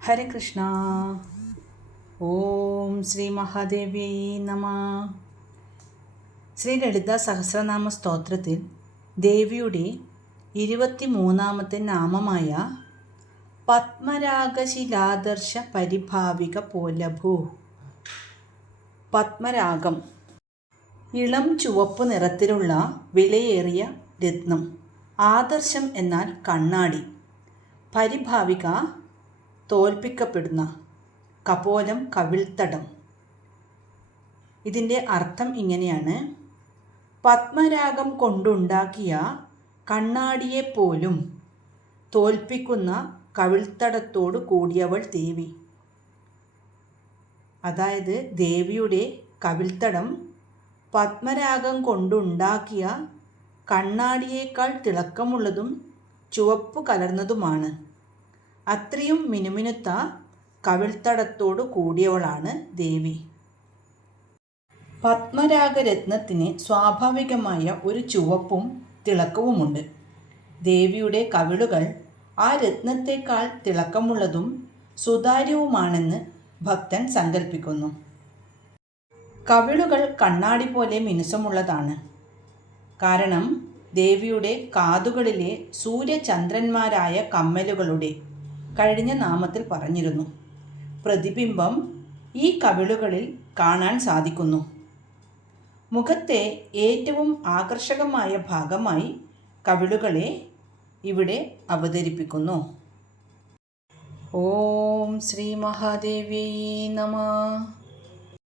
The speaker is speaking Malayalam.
ഹരേ കൃഷ്ണ. ഓം ശ്രീ മഹാദേവ്യൈ നമ. ശ്രീ ലളിതാ സഹസ്രനാമ സ്തോത്രത്തിൽ ദേവിയുടെ 23-ാമത്തെ നാമമായ പത്മരാഗശിലാദർശ പരിഭാവിക പോലഭൂ. പത്മരാഗം ഇളം ചുവപ്പ് നിറത്തിലുള്ള വിലയേറിയ രത്നം. ആദർശം എന്നാൽ കണ്ണാടി. പരിഭാവിക തോൽപ്പിക്കപ്പെടുന്ന. കപോലം കവിൾത്തടം. ഇതിൻ്റെ അർത്ഥം ഇങ്ങനെയാണ്: പത്മരാഗം കൊണ്ടുണ്ടാക്കിയ കണ്ണാടിയെപ്പോലും തോൽപ്പിക്കുന്ന കവിൾത്തടത്തോട് കൂടിയവൾ ദേവി. അതായത് ദേവിയുടെ കവിൾത്തടം പത്മരാഗം കൊണ്ടുണ്ടാക്കിയ കണ്ണാടിയേക്കാൾ തിളക്കമുള്ളതും ചുവപ്പ് കലർന്നതുമാണ്. അത്രയും മിനുമിനുത്ത കവിൾത്തടത്തോടു കൂടിയവളാണ് ദേവി. പത്മരാഗരത്നത്തിന് സ്വാഭാവികമായ ഒരു ചുവപ്പും തിളക്കവുമുണ്ട്. ദേവിയുടെ കവിളുകൾ ആ രത്നത്തേക്കാൾ തിളക്കമുള്ളതും സുതാര്യവുമാണെന്ന് ഭക്തൻ സങ്കല്പിക്കുന്നു. കവിളുകൾ കണ്ണാടി പോലെ മിനുസമുള്ളതാണ്. കാരണം ദേവിയുടെ കാതുകളിലെ സൂര്യചന്ദ്രന്മാരായ കമ്മലുകളുടെ കഴിഞ്ഞ നാമത്തിൽ പറഞ്ഞിരുന്നു പ്രതിബിംബം ഈ കവിളുകളിൽ കാണാൻ സാധിക്കുന്നു. മുഖത്തെ ഏറ്റവും ആകർഷകമായ ഭാഗമായി കവിളുകളെ ഇവിടെ അവതരിപ്പിക്കുന്നു. ഓം ശ്രീ മഹാദേവ്യൈ നമഃ.